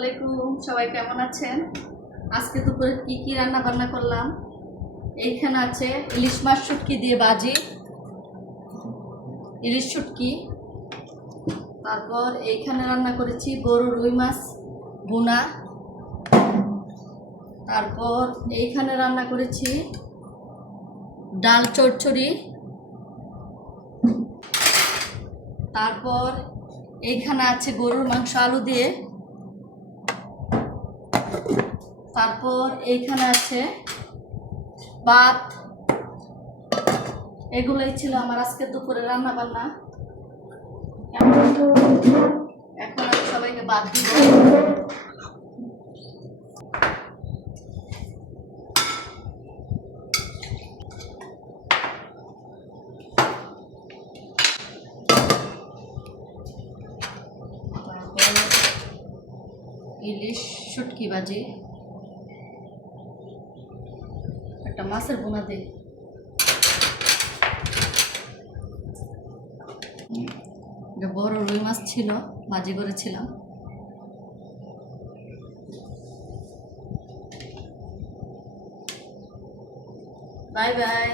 আলাইকুম, সবাই কেমন আছেন? আজকে দুপুরে কি কি রান্না বান্না করলাম? এইখানে আছে ইলিশ মাছ শুটকি দিয়ে ভাজি, ইলিশ শুটকি। তারপর এইখানে রান্না করেছি গরু রুই মাছ ভুনা। তারপর এইখানে রান্না করেছি ডাল চচ্চড়ি। তারপর এইখানে আছে গরুর মাংস আলু দিয়ে। তারপর এইখানে আছে ভাত। এগুলোই ছিল আমার আজকে দুপুরে রান্না বান্না। এখন আমি সবাইকে ভাত দিব। ইলিশ শুটকি ভাজি, একটা মাছের বোনা দিই। বড় রুই মাছ ছিল, ভাজি করেছিলাম। Bye bye.